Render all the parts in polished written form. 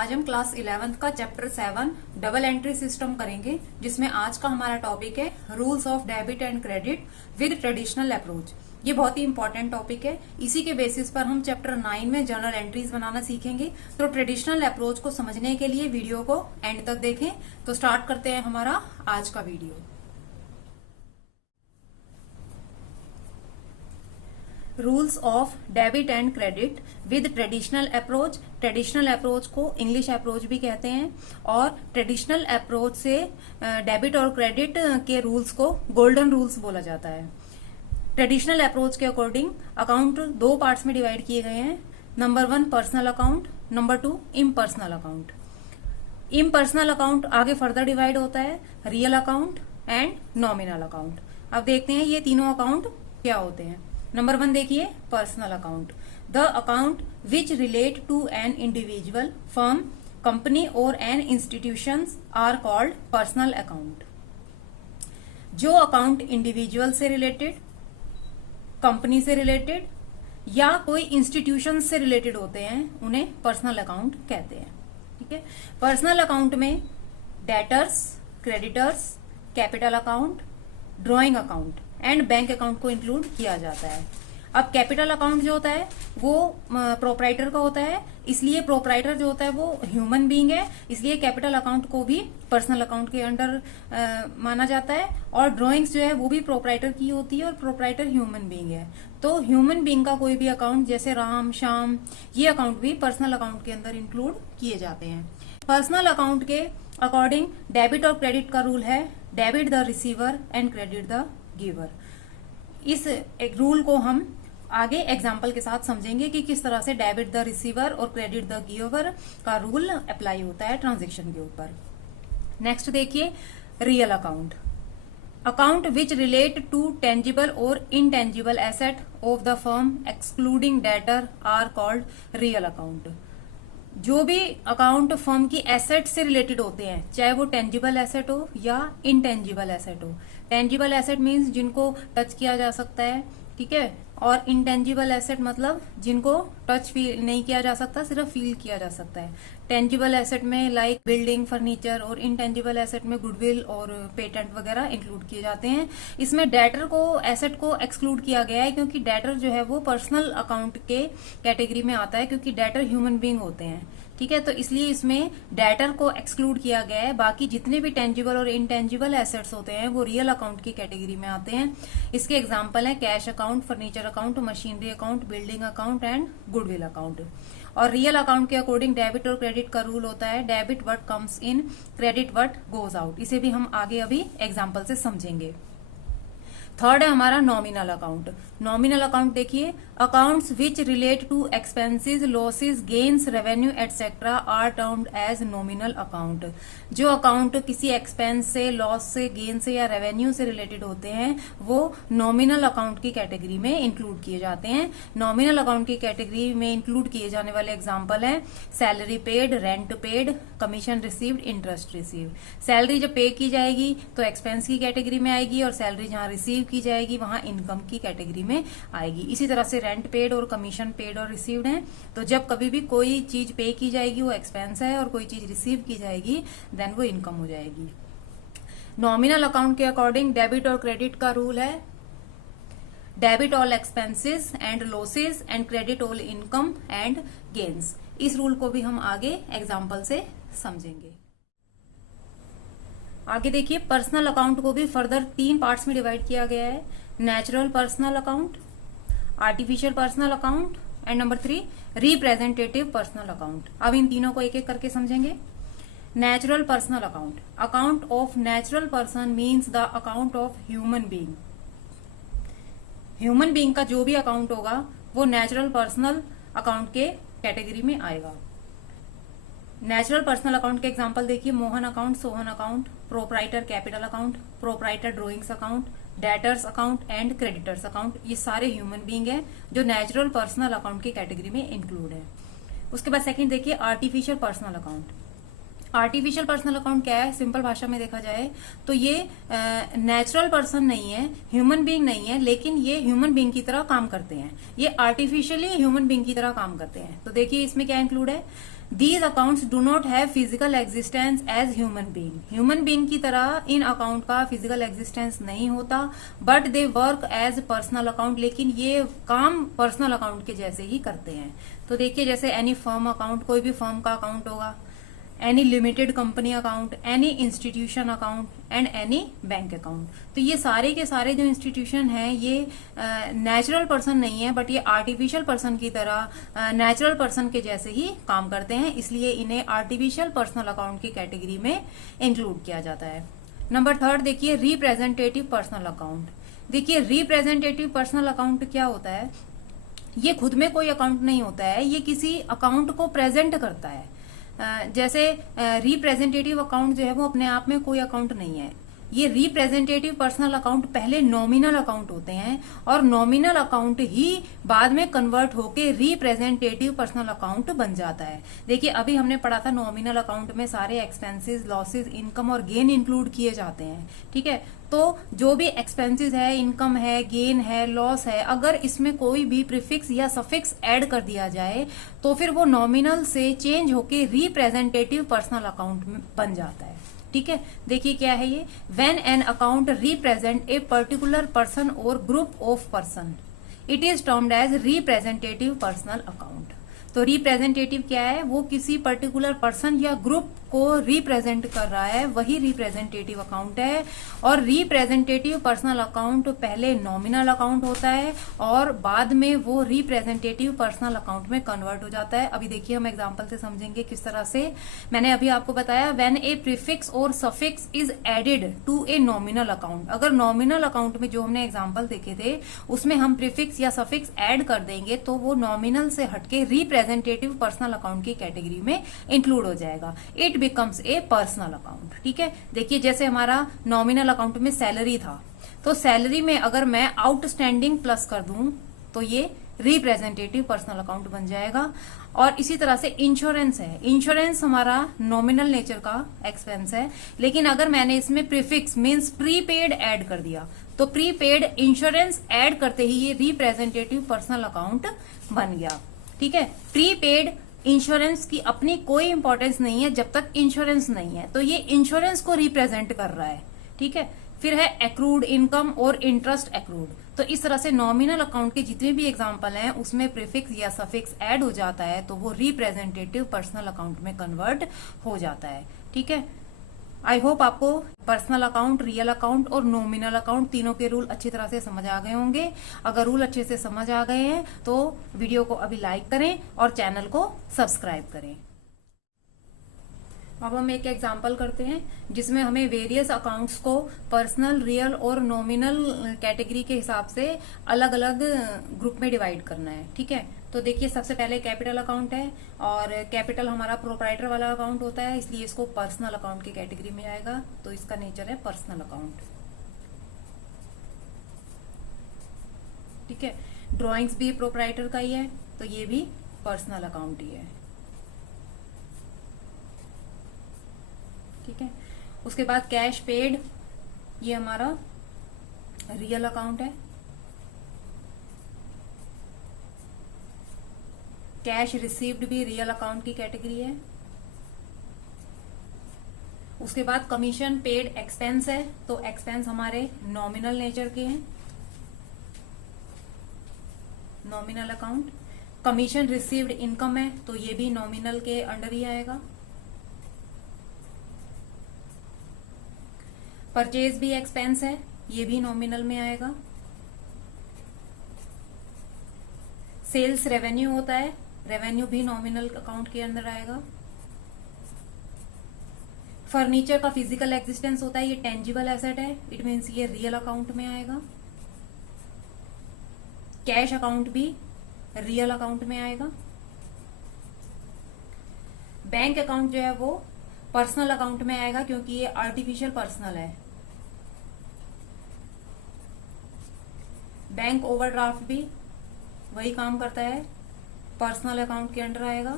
आज हम class 11th का चैप्टर 7 डबल एंट्री सिस्टम करेंगे, जिसमें आज का हमारा टॉपिक है rules of debit and credit with traditional approach. ये बहुत ही इंपॉर्टेंट टॉपिक है। इसी के बेसिस पर हम चैप्टर 9 में जर्नल एंट्रीज बनाना सीखेंगे। तो ट्रेडिशनल अप्रोच को समझने के लिए वीडियो को एंड तक देखें। तो स्टार्ट करते हैं हमारा आज का video. Rules of debit and credit with traditional approach. Traditional approach को इंग्लिश अप्रोच भी कहते हैं और ट्रेडिशनल अप्रोच से डेबिट और क्रेडिट के रूल्स को गोल्डन रूल्स बोला जाता है। ट्रेडिशनल अप्रोच के अकॉर्डिंग अकाउंट दो पार्ट्स में डिवाइड किए गए हैं। Number 1 personal account, number 2 impersonal account. Impersonal account आगे फर्दर डिवाइड होता है real account and nominal account. अब देखते हैं ये तीनों अकाउंट क्या होते हैं। नंबर 1 देखिए personal account. The account which relate to an individual, firm, company और an institution are called personal account. जो अकाउंट इंडिविजुअल से रिलेटेड, कंपनी से रिलेटेड या कोई इंस्टीट्यूशन से रिलेटेड होते हैं उन्हें पर्सनल अकाउंट कहते हैं। ठीक है। पर्सनल अकाउंट में debtors, creditors, capital account, drawing account and bank account को इंक्लूड किया जाता है। अब कैपिटल अकाउंट जो होता है वो प्रोपराइटर का होता है, इसलिए प्रोपराइटर जो होता है वो ह्यूमन बीइंग है, इसलिए कैपिटल अकाउंट को भी पर्सनल अकाउंट के अंडर माना जाता है। और ड्राइंग्स जो है वो भी प्रोपराइटर की होती है और प्रोपराइटर ह्यूमन बीइंग है। तो ह्यूमन बीइंग का कोई भी अकाउंट जैसे राम, श्याम, ये अकाउंट भी पर्सनल अकाउंट के अंदर इंक्लूड किए जाते हैं। पर्सनल अकाउंट के अकॉर्डिंग डेबिट और क्रेडिट का रूल है debit the receiver and credit the giver. इस एक रूल को हम आगे एग्जाम्पल के साथ समझेंगे कि किस तरह से डेबिट द रिसीवर और क्रेडिट द गिवर का रूल अप्लाई होता है ट्रांजैक्शन के ऊपर। नेक्स्ट देखिए real account. Account which relate to tangible और intangible asset of the firm excluding debtor are called real account. जो भी अकाउंट फर्म की एसेट से रिलेटेड होते हैं, चाहे वो टेंजिबल एसेट हो या इनटेंजिबल एसेट हो। टेंजिबल एसेट मीन्स जिनको टच किया जा सकता है, ठीक है, और इनटेंजिबल एसेट मतलब जिनको टच फील नहीं किया जा सकता, सिर्फ फील किया जा सकता है। टेंजिबल एसेट में लाइक बिल्डिंग, फर्नीचर, और इनटेंजिबल एसेट में गुडविल और पेटेंट वगैरह इंक्लूड किए जाते हैं। इसमें डेटर को, एसेट को एक्सक्लूड किया गया है क्योंकि डेटर जो है वो पर्सनल अकाउंट के कैटेगरी में आता है, क्योंकि डेटर ह्यूमन बीइंग होते हैं। ठीक है, तो इसलिए इसमें डेटर को एक्सक्लूड किया गया है। बाकी जितने भी टेंजिबल और इनटेंजिबल एसेट्स होते हैं वो रियल अकाउंट की कैटेगरी में आते हैं। इसके एग्जांपल है cash account, furniture account, machinery account, building account and goodwill account. और रियल अकाउंट के अकॉर्डिंग डेबिट और क्रेडिट का रूल होता है debit what comes in, credit what goes out. इसे भी हम आगे अभी एग्जाम्पल से समझेंगे। थर्ड है हमारा नॉमिनल अकाउंट। नॉमिनल अकाउंट देखिए accounts which relate to expenses, losses, gains, revenue etcetera are termed as nominal account. जो अकाउंट किसी एक्सपेंस से, लॉस से, गेन से या रेवेन्यू से रिलेटेड होते हैं वो नॉमिनल अकाउंट की कैटेगरी में इंक्लूड किए जाते हैं। नॉमिनल अकाउंट की कैटेगरी में इंक्लूड किए जाने वाले एग्जाम्पल है salary paid, rent paid, commission received, interest received. Salary जब पे की जाएगी तो एक्सपेंस की कैटेगरी में आएगी और सैलरी जहां रिसीव की जाएगी वहां इनकम की कैटेगरी में आएगी। इसी तरह से रेंट पेड और कमीशन पेड और रिसीव्ड है। तो जब कभी भी कोई चीज पे की जाएगी वो एक्सपेंस है और कोई चीज रिसीव की जाएगी देन वो इनकम हो जाएगी। नॉमिनल अकाउंट के अकॉर्डिंग डेबिट और क्रेडिट का रूल है debit all expenses and losses and credit all income and gains. इस रूल को भी हम आगे एग्जाम्पल से समझेंगे। आगे देखिए पर्सनल अकाउंट को भी फर्दर 3 पार्ट्स में डिवाइड किया गया है। Natural personal account, artificial personal account and number 3 representative personal account. अब इन तीनों को एक एक करके समझेंगे। Natural personal account. Account of natural person means the account of human being. Human being का जो भी अकाउंट होगा वो नेचुरल पर्सनल अकाउंट के कैटेगरी में आएगा। नेचुरल पर्सनल अकाउंट के एग्जांपल देखिए Mohan account, Sohan account, proprietor capital account, proprietor drawings account, debtors account and creditors account. ये सारे ह्यूमन बीइंग है जो नेचुरल पर्सनल अकाउंट की कैटेगरी में इंक्लूड है। उसके बाद सेकंड देखिए artificial personal account. Artificial personal account क्या है, सिंपल भाषा में देखा जाए तो ये नेचुरल पर्सन नहीं है, ह्यूमन बीइंग नहीं है, लेकिन ये ह्यूमन बीइंग की तरह काम करते हैं। ये आर्टिफिशियली ह्यूमन बीइंग की तरह काम करते हैं। तो देखिए इसमें क्या इंक्लूड है, these accounts do not have physical existence as human being की तरह इन अकाउंट का फिजिकल एग्जिस्टेंस नहीं होता, but they work as personal account, लेकिन ये काम पर्सनल अकाउंट के जैसे ही करते हैं। तो देखिए जैसे एनी फर्म अकाउंट, कोई भी फर्म का अकाउंट होगा, any limited company account, any institution account and any bank account. तो ये सारे के सारे जो इंस्टीट्यूशन हैं ये नेचुरल पर्सन नहीं है, बट ये आर्टिफिशियल पर्सन की तरह नेचुरल पर्सन के जैसे ही काम करते हैं, इसलिए इन्हें आर्टिफिशियल पर्सनल अकाउंट की कैटेगरी में इंक्लूड किया जाता है। नंबर थर्ड देखिए रिप्रेजेंटेटिव पर्सनल अकाउंट। देखिए रिप्रेजेंटेटिव पर्सनल अकाउंट क्या होता है, ये खुद में कोई अकाउंट नहीं होता है, ये किसी अकाउंट को प्रेजेंट करता है। जैसे रिप्रेजेंटेटिव अकाउंट जो है वो अपने आप में कोई अकाउंट नहीं है। ये रिप्रेजेंटेटिव पर्सनल अकाउंट पहले नॉमिनल अकाउंट होते हैं और नॉमिनल अकाउंट ही बाद में कन्वर्ट होके रिप्रेजेंटेटिव पर्सनल अकाउंट बन जाता है। देखिए अभी हमने पढ़ा था नॉमिनल अकाउंट में सारे एक्सपेंसेस, लॉसेस, इनकम और गेन इंक्लूड किए जाते हैं, ठीक है। तो जो भी एक्सपेंसेस है, इनकम है, गेन है, लॉस है, अगर इसमें कोई भी प्रीफिक्स या सफिक्स ऐड कर दिया जाए तो फिर वो नॉमिनल से चेंज होके रिप्रेजेंटेटिव पर्सनल अकाउंट बन जाता है, ठीक है। देखिए क्या है ये, when an account represent a particular person और group of person it is termed as representative personal account. तो रिप्रेजेंटेटिव क्या है, वो किसी पर्टिकुलर पर्सन या ग्रुप को रिप्रेजेंट कर रहा है, वही रिप्रेजेंटेटिव अकाउंट है। और रिप्रेजेंटेटिव पर्सनल अकाउंट पहले नॉमिनल अकाउंट होता है और बाद में वो रिप्रेजेंटेटिव पर्सनल अकाउंट में कन्वर्ट हो जाता है। अभी देखिए हम एग्जांपल से समझेंगे किस तरह से। मैंने अभी आपको बताया व्हेन ए प्रीफिक्स और suffix is added to a nominal account. अगर नॉमिनल अकाउंट में जो हमने एग्जाम्पल देखे थे उसमें हम प्रीफिक्स या सफिक्स एड कर देंगे तो वो नॉमिनल से हटके रिप्रेजेंटेटिव पर्सनल अकाउंट की कैटेगरी में इंक्लूड हो जाएगा। It becomes a personal account, ठीक है। देखिए जैसे हमारा नॉमिनल अकाउंट में सैलरी था, तो सैलरी में अगर मैं आउटस्टैंडिंग प्लस कर दूं तो ये रिप्रेजेंटेटिव पर्सनल अकाउंट बन जाएगा। और इसी तरह से इंश्योरेंस है, इंश्योरेंस हमारा नॉमिनल नेचर का एक्सपेंस है, लेकिन अगर मैंने इसमें प्रीफिक्स मींस प्रीपेड ऐड कर दिया तो प्रीपेड इंश्योरेंस ऐड करते ही ये रिप्रेजेंटेटिव पर्सनल अकाउंट बन गया, ठीक है। प्रीपेड इंश्योरेंस की अपनी कोई इंपॉर्टेंस नहीं है जब तक इंश्योरेंस नहीं है, तो ये इंश्योरेंस को रिप्रेजेंट कर रहा है, ठीक है। फिर है एक्रूड इनकम और इंटरेस्ट एक्रूड। तो इस तरह से नॉमिनल अकाउंट के जितने भी एग्जांपल हैं उसमें प्रीफिक्स या सफिक्स ऐड हो जाता है तो वो रिप्रेजेंटेटिव पर्सनल अकाउंट में कन्वर्ट हो जाता है, ठीक है। आई होप आपको पर्सनल अकाउंट, रियल अकाउंट और नॉमिनल अकाउंट तीनों के रूल अच्छी तरह से समझ आ गए होंगे। अगर रूल अच्छे से समझ आ गए हैं तो वीडियो को अभी लाइक करें और चैनल को सब्सक्राइब करें। अब हम एक एग्जांपल करते हैं जिसमें हमें वेरियस अकाउंट्स को पर्सनल, रियल और नॉमिनल कैटेगरी के हिसाब से अलग अलग ग्रुप में डिवाइड करना है, ठीक है। तो देखिए सबसे पहले कैपिटल अकाउंट है और कैपिटल हमारा प्रोप्राइटर वाला अकाउंट होता है, इसलिए इसको पर्सनल अकाउंट की कैटेगरी में आएगा, तो इसका नेचर है पर्सनल अकाउंट, ठीक है। ड्रॉइंग्स भी प्रोप्राइटर का ही है तो ये भी पर्सनल अकाउंट ही है, ठीक है। उसके बाद कैश पेड, ये हमारा रियल अकाउंट है। कैश रिसीव्ड भी रियल अकाउंट की कैटेगरी है। उसके बाद कमीशन पेड एक्सपेंस है, तो एक्सपेंस हमारे नॉमिनल नेचर के हैं, nominal account. Commission received income है तो ये भी नॉमिनल के अंडर ही आएगा। परचेज भी एक्सपेंस है, ये भी नॉमिनल में आएगा। सेल्स रेवेन्यू होता है, रेवेन्यू भी नॉमिनल अकाउंट के अंदर आएगा। फर्नीचर का फिजिकल एग्जिस्टेंस होता है, ये टेंजिबल एसेट है, इट मीन्स ये रियल अकाउंट में आएगा। कैश अकाउंट भी रियल अकाउंट में आएगा। बैंक अकाउंट जो है वो पर्सनल अकाउंट में आएगा क्योंकि ये आर्टिफिशियल पर्सनल है। बैंक ओवरड्राफ्ट भी वही काम करता है, पर्सनल अकाउंट के अंडर आएगा।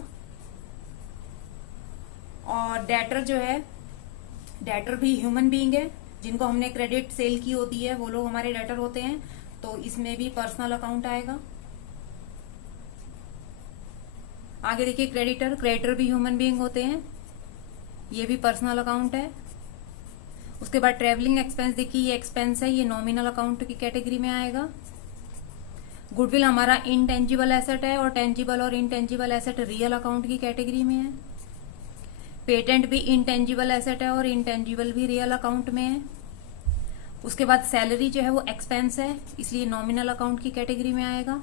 और डेटर जो है, डेटर भी ह्यूमन बीइंग है, जिनको हमने क्रेडिट सेल की होती है वो लोग हमारे डेटर होते हैं, तो इसमें भी पर्सनल अकाउंट आएगा। आगे देखिए क्रेडिटर, क्रेडिटर भी ह्यूमन बीइंग होते हैं, ये भी पर्सनल अकाउंट है। उसके बाद ट्रेवलिंग एक्सपेंस, देखिए ये एक्सपेंस है, ये नॉमिनल अकाउंट की कैटेगरी में आएगा। गुडविल हमारा इनटेंजिबल एसेट है और टेंजिबल और इनटेंजिबल एसेट रियल अकाउंट की कैटेगरी में है। पेटेंट भी इनटेंजिबल एसेट है और इनटेंजिबल भी रियल अकाउंट में है। उसके बाद सैलरी जो है वो एक्सपेंस है, इसलिए नॉमिनल अकाउंट की कैटेगरी में आएगा।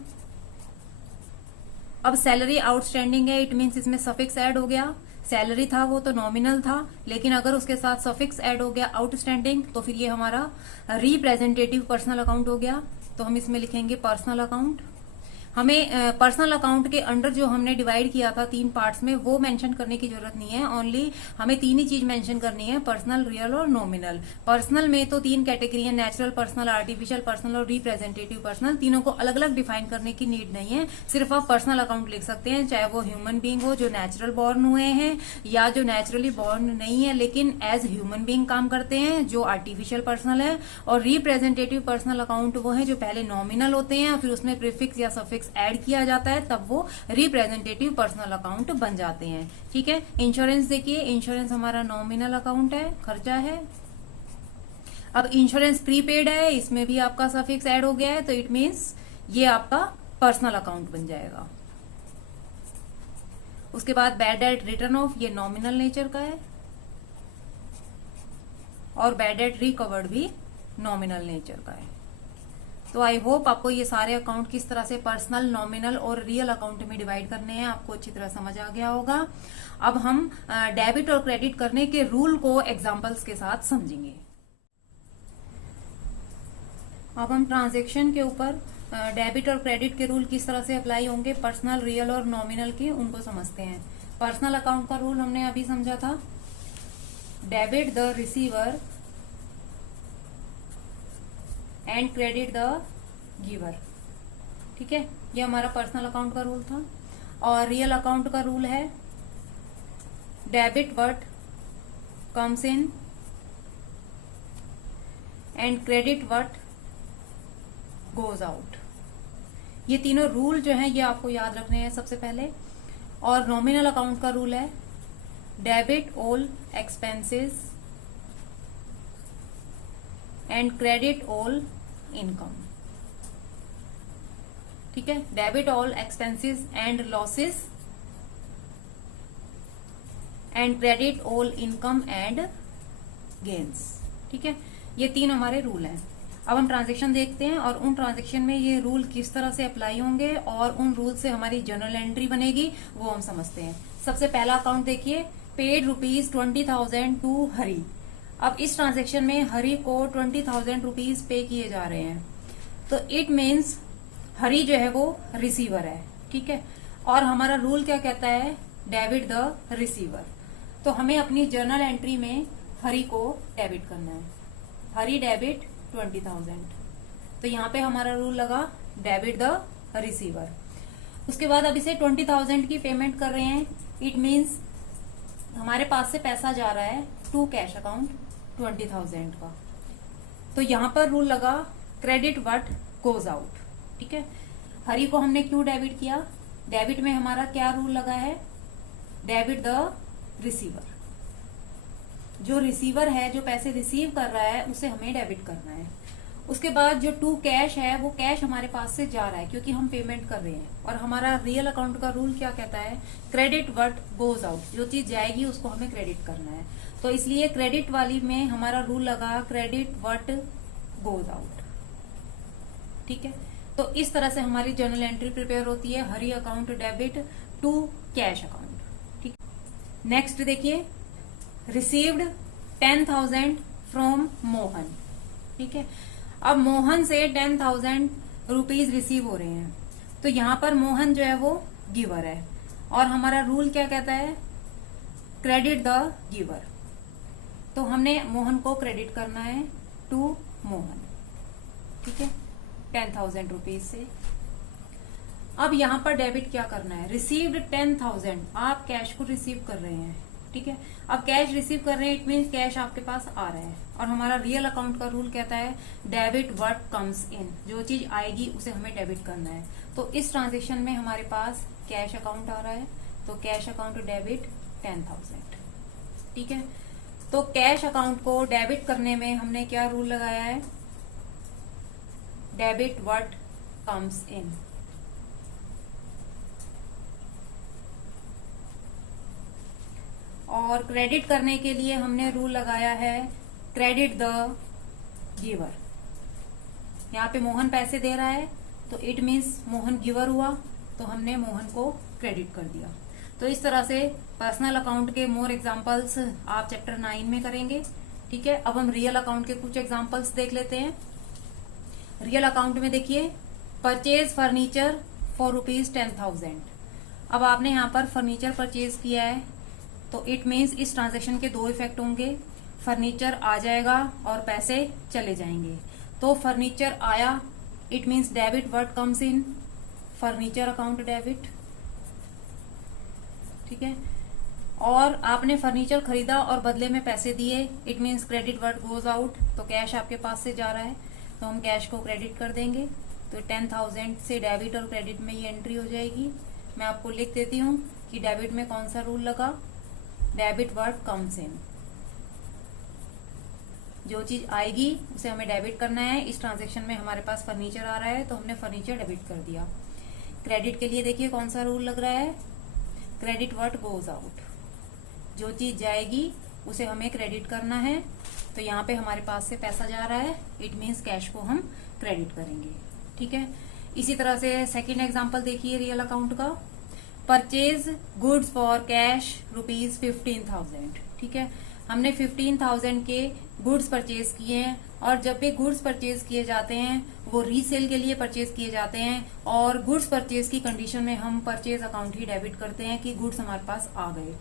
अब सैलरी आउटस्टैंडिंग है, इट मीन्स इसमें सफिक्स ऐड हो गया। सैलरी था वो तो नॉमिनल था, लेकिन अगर उसके साथ सफिक्स ऐड हो गया आउटस्टैंडिंग, तो फिर ये हमारा रिप्रेजेंटेटिव पर्सनल अकाउंट हो गया। तो हम इसमें लिखेंगे पर्सनल अकाउंट। हमें पर्सनल अकाउंट के अंडर जो हमने डिवाइड किया था 3 पार्ट्स में, वो मेंशन करने की जरूरत नहीं है। ओनली हमें 3 ही चीज मेंशन करनी है, पर्सनल, रियल और नॉमिनल। पर्सनल में तो 3 कैटेगरी है, नेचुरल पर्सनल, आर्टिफिशियल पर्सनल और रिप्रेजेंटेटिव पर्सनल। तीनों को अलग अलग डिफाइन करने की नीड नहीं है, सिर्फ आप पर्सनल अकाउंट लिख सकते हैं, चाहे वो ह्यूमन बींग हो जो नेचुरल बॉर्न हुए हैं या जो नेचुरली बॉर्न नहीं है लेकिन एज ह्यूमन बींग काम करते हैं, जो आर्टिफिशियल पर्सनल है। और रिप्रेजेंटेटिव पर्सनल अकाउंट वो है जो पहले नॉमिनल होते हैं, फिर उसमें प्रीफिक्स या सफिक्स ऐड किया जाता है, तब वो रिप्रेजेंटेटिव पर्सनल अकाउंट बन जाते हैं। ठीक है। इंश्योरेंस देखिए, इंश्योरेंस हमारा नॉमिनल अकाउंट है, खर्चा है। अब इंश्योरेंस प्रीपेड है, इसमें भी आपका सफिक्स ऐड हो गया है, तो इट मीन्स ये आपका पर्सनल अकाउंट बन जाएगा। उसके बाद बैड डेट रिटर्न ऑफ, ये नॉमिनल नेचर का है, और बैड डेट रिकवर्ड भी नॉमिनल नेचर का है। तो आई होप आपको ये सारे अकाउंट किस तरह से पर्सनल, नॉमिनल और रियल अकाउंट में डिवाइड करने हैं आपको अच्छी तरह समझ आ गया होगा। अब हम डेबिट और क्रेडिट करने के रूल को एग्जांपल्स के साथ समझेंगे। अब हम ट्रांजैक्शन के ऊपर डेबिट और क्रेडिट के रूल किस तरह से अप्लाई होंगे, पर्सनल, रियल और नॉमिनल के, उनको समझते हैं। पर्सनल अकाउंट का रूल हमने अभी समझा था, debit the receiver and credit the giver. ठीक है, ये हमारा पर्सनल अकाउंट का रूल था। और रियल अकाउंट का रूल है debit what comes in and credit what goes out. ये तीनों रूल जो हैं ये आपको याद रखने हैं सबसे पहले। और नॉमिनल अकाउंट का रूल है debit all expenses and credit all income. ठीक है, debit all expenses and losses and credit all income and gains. ठीक है, ये 3 हमारे रूल हैं। अब हम ट्रांजैक्शन देखते हैं और उन ट्रांजैक्शन में ये रूल किस तरह से अप्लाई होंगे और उन रूल से हमारी जर्नल एंट्री बनेगी, वो हम समझते हैं। सबसे पहला अकाउंट देखिए, पेड ₹20,000 टू हरी। अब इस ट्रांजैक्शन में हरी को 20,000 रुपीज पे किए जा रहे हैं, तो इट मीन्स हरी जो है वो रिसीवर है। ठीक है, और हमारा रूल क्या कहता है, डेबिट द रिसीवर। तो हमें अपनी जर्नल एंट्री में हरी को डेबिट करना है, हरी डेबिट 20,000। तो यहाँ पे हमारा रूल लगा डेबिट द रिसीवर। उसके बाद अब इसे 20,000 की पेमेंट कर रहे हैं, इट मीन्स हमारे पास से पैसा जा रहा है टू कैश अकाउंट 20,000 का। तो यहाँ पर रूल लगा क्रेडिट व्हाट गोज आउट। ठीक है, हरी को हमने क्यों डेबिट किया, डेबिट में हमारा क्या रूल लगा है, डेबिट द रिसीवर। जो रिसीवर है, जो पैसे रिसीव कर रहा है, उसे हमें डेबिट करना है। उसके बाद जो टू कैश है, वो कैश हमारे पास से जा रहा है क्योंकि हम पेमेंट कर रहे हैं। और हमारा रियल अकाउंट का रूल क्या कहता है, क्रेडिट व्हाट गोज आउट। जो चीज जाएगी उसको हमें क्रेडिट करना है, तो इसलिए क्रेडिट वाली में हमारा रूल लगा क्रेडिट व्हाट गोज आउट। ठीक है, तो इस तरह से हमारी जर्नल एंट्री प्रिपेयर होती है, Hari account debit to cash account. ठीक, नेक्स्ट देखिए, रिसीव्ड 10,000 फ्रॉम मोहन। ठीक है, अब मोहन से 10,000 रुपीज रिसीव हो रहे हैं, तो यहाँ पर मोहन जो है वो गिवर है और हमारा रूल क्या कहता है, क्रेडिट द गिवर। तो हमने मोहन को क्रेडिट करना है टू मोहन। ठीक है, 10,000 रुपीज से। अब यहाँ पर डेबिट क्या करना है, रिसीव्ड 10,000, आप कैश को रिसीव कर रहे हैं। ठीक है, अब कैश रिसीव कर रहे हैं, इट मीन्स कैश आपके पास आ रहा है। और हमारा रियल अकाउंट का रूल कहता है डेबिट व्हाट कम्स इन, जो चीज आएगी उसे हमें डेबिट करना है। तो इस ट्रांजेक्शन में हमारे पास कैश अकाउंट आ रहा है, तो कैश अकाउंट डेबिट 10,000। ठीक है, तो कैश अकाउंट को डेबिट करने में हमने क्या रूल लगाया है, डेबिट व्हाट कम्स इन। और क्रेडिट करने के लिए हमने रूल लगाया है क्रेडिट द गिवर। यहाँ पे मोहन पैसे दे रहा है तो इट मीन्स मोहन गिवर हुआ, तो हमने मोहन को क्रेडिट कर दिया। तो इस तरह से पर्सनल अकाउंट के मोर एग्जांपल्स आप चैप्टर 9 में करेंगे। ठीक है, अब हम रियल अकाउंट के कुछ एग्जांपल्स देख लेते हैं। रियल अकाउंट में देखिए, परचेज फर्नीचर फॉर ₹10,000। अब आपने यहाँ पर फर्नीचर परचेज किया है तो इट मीन्स इस ट्रांजेक्शन के दो इफेक्ट होंगे, फर्नीचर आ जाएगा और पैसे चले जाएंगे। तो फर्नीचर आया, it means debit what comes in, furniture account debit. ठीक है, और आपने फर्नीचर खरीदा और बदले में पैसे दिए, it means credit what goes out. तो कैश आपके पास से जा रहा है तो हम कैश को क्रेडिट कर देंगे। तो 10,000 से डेबिट और क्रेडिट में ये एंट्री हो जाएगी। मैं आपको लिख देती हूँ कि डेबिट में कौन सा रूल लगा, डेबिट व्हाट कम्स इन। जो चीज आएगी उसे हमें डेबिट करना है। इस ट्रांजेक्शन में हमारे पास फर्नीचर आ रहा है तो हमने फर्नीचर डेबिट कर दिया। क्रेडिट के लिए देखिए कौन सा रूल लग रहा है, क्रेडिट व्हाट गोज आउट। जो चीज जाएगी उसे हमें क्रेडिट करना है, तो यहाँ पे हमारे पास से पैसा जा रहा है, इट मीन्स कैश को हम क्रेडिट करेंगे। ठीक है, इसी तरह से सेकेंड एग्जाम्पल देखिए रियल अकाउंट का, परचेज गुड्स फॉर कैश ₹15,000। ठीक है, हमने 15,000 के गुड्स परचेज किए हैं, और जब भी गुड्स परचेज किए जाते हैं वो रीसेल के लिए परचेज किए जाते हैं, और गुड्स परचेज की कंडीशन में हम परचेज अकाउंट ही डेबिट करते हैं कि गुड्स हमारे पास आ गए।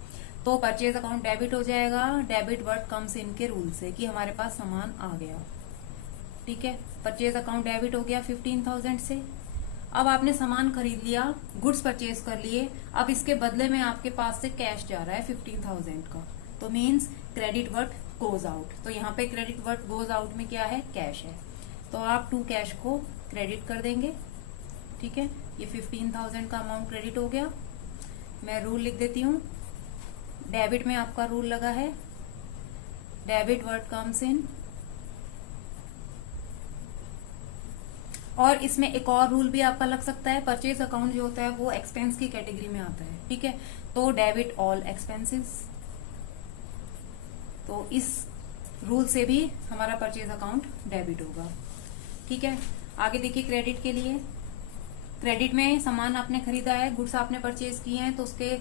तो परचेज अकाउंट डेबिट हो जाएगा डेबिट व्हाट कम्स इन के रूल से, कि हमारे पास सामान आ गया। ठीक है, परचेज अकाउंट डेबिट हो गया 15,000 से। अब आपने सामान खरीद लिया, गुड्स परचेज कर लिए, अब इसके बदले में आपके पास से कैश जा रहा है 15,000 का, तो means credit what goes out. तो यहाँ पे क्रेडिट व्हाट गोज आउट में क्या है, कैश है, तो आप टू कैश को क्रेडिट कर देंगे। ठीक है, ये 15,000 का अमाउंट क्रेडिट हो गया। मैं रूल लिख देती हूँ, डेबिट में आपका रूल लगा है डेबिट व्हाट कम्स इन, और इसमें एक और रूल भी आपका लग सकता है, परचेज अकाउंट जो होता है वो एक्सपेंस की कैटेगरी में आता है। ठीक है, तो डेबिट ऑल एक्सपेंसेस। तो इस रूल से भी हमारा परचेज अकाउंट डेबिट होगा। ठीक है, आगे देखिए क्रेडिट के लिए, क्रेडिट में सामान आपने खरीदा है, गुड्स आपने परचेज किए हैं, तो उसके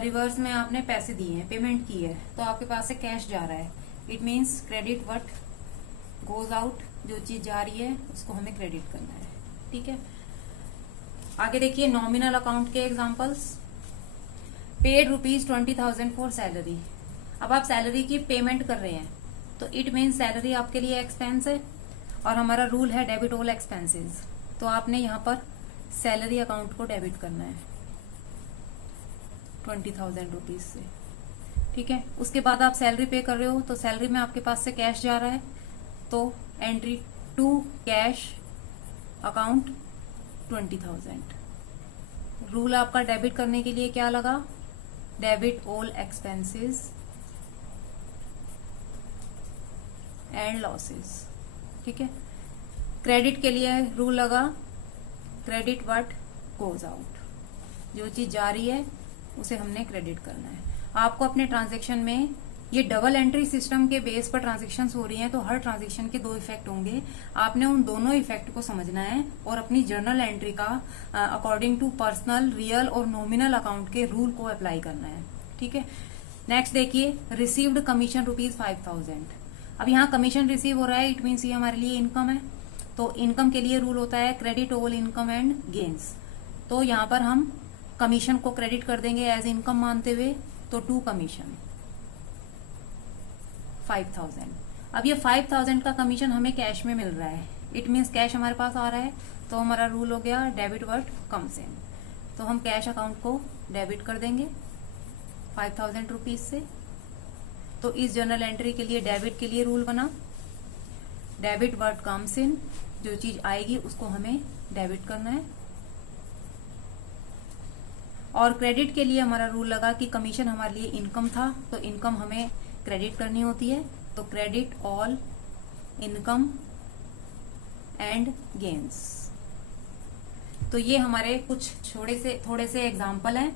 रिवर्स में आपने पैसे दिए हैं, पेमेंट की है, तो आपके पास से कैश जा रहा है, it means credit what goes out. जो चीज जा रही है उसको हमें क्रेडिट करना है। ठीक है, आगे देखिए नॉमिनल अकाउंट के एग्जांपल्स, पेड ₹20,000 फॉर सैलरी। अब आप सैलरी की पेमेंट कर रहे हैं तो इट मीन्स सैलरी आपके लिए एक्सपेंस है, और हमारा रूल है डेबिट ऑल एक्सपेंसेस। तो आपने यहाँ पर सैलरी अकाउंट को डेबिट करना है 20,000 रुपीज से। ठीक है, उसके बाद आप सैलरी पे कर रहे हो तो सैलरी में आपके पास से कैश जा रहा है, तो entry to cash account 20,000। Rule आपका डेबिट करने के लिए क्या लगा, debit all expenses and losses. ठीक है, क्रेडिट के लिए रूल लगा क्रेडिट व्हाट गोज आउट। जो चीज जा रही है उसे हमने क्रेडिट करना है। आपको अपने ट्रांजेक्शन में ये डबल एंट्री सिस्टम के बेस पर ट्रांजेक्शन्स हो रही हैं, तो हर ट्रांजेक्शन के दो इफेक्ट होंगे, आपने उन दोनों इफेक्ट को समझना है और अपनी जर्नल एंट्री का अकॉर्डिंग टू पर्सनल, रियल और नॉमिनल अकाउंट के रूल को अप्लाई करना है। ठीक है, नेक्स्ट देखिए रिसीव्ड कमीशन ₹5,000। अब यहाँ कमीशन रिसीव हो रहा है, इट मीन्स ये हमारे लिए इनकम है, तो इनकम के लिए रूल होता है credit all income and gains. तो यहाँ पर हम कमीशन को क्रेडिट कर देंगे एज इनकम मानते हुए, तो टू कमीशन 5,000। अब ये 5,000 का कमीशन हमें कैश में मिल रहा है, इट मीन्स कैश हमारे पास आ रहा है, तो हमारा रूल हो गया डेबिट व्हाट कम्स इन। तो हम कैश अकाउंट को डेबिट कर देंगे 5,000 रुपीज से। तो इस जर्नल एंट्री के लिए डेबिट के लिए रूल बना डेबिट व्हाट कम्स इन, जो चीज आएगी उसको हमें डेबिट करना है। और क्रेडिट के लिए हमारा रूल लगा कि कमीशन हमारे लिए इनकम था, तो इनकम हमें क्रेडिट करनी होती है। तो credit all income and gains. तो ये हमारे कुछ थोड़े से एग्जाम्पल हैं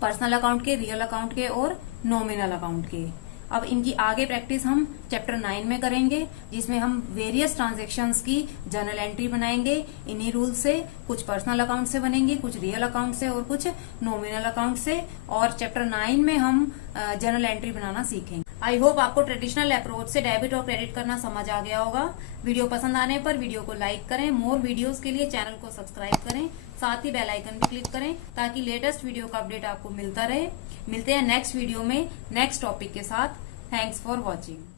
पर्सनल अकाउंट के, रियल अकाउंट के और नॉमिनल अकाउंट के। अब इनकी आगे प्रैक्टिस हम चैप्टर 9 में करेंगे, जिसमें हम वेरियस ट्रांजैक्शंस की जर्नल एंट्री बनाएंगे। इन्हीं रूल से कुछ पर्सनल अकाउंट से बनेंगे, कुछ रियल अकाउंट से और कुछ नॉमिनल अकाउंट से। और चैप्टर 9 में हम जर्नल एंट्री बनाना सीखेंगे। आई होप आपको ट्रेडिशनल अप्रोच से डेबिट और क्रेडिट करना समझ आ गया होगा। वीडियो पसंद आने पर वीडियो को लाइक करें। मोर वीडियोस के लिए चैनल को सब्सक्राइब करें, साथ ही बेल आइकन भी क्लिक करें ताकि लेटेस्ट वीडियो का अपडेट आपको मिलता रहे। मिलते हैं नेक्स्ट वीडियो में नेक्स्ट टॉपिक के साथ। Thanks for watching.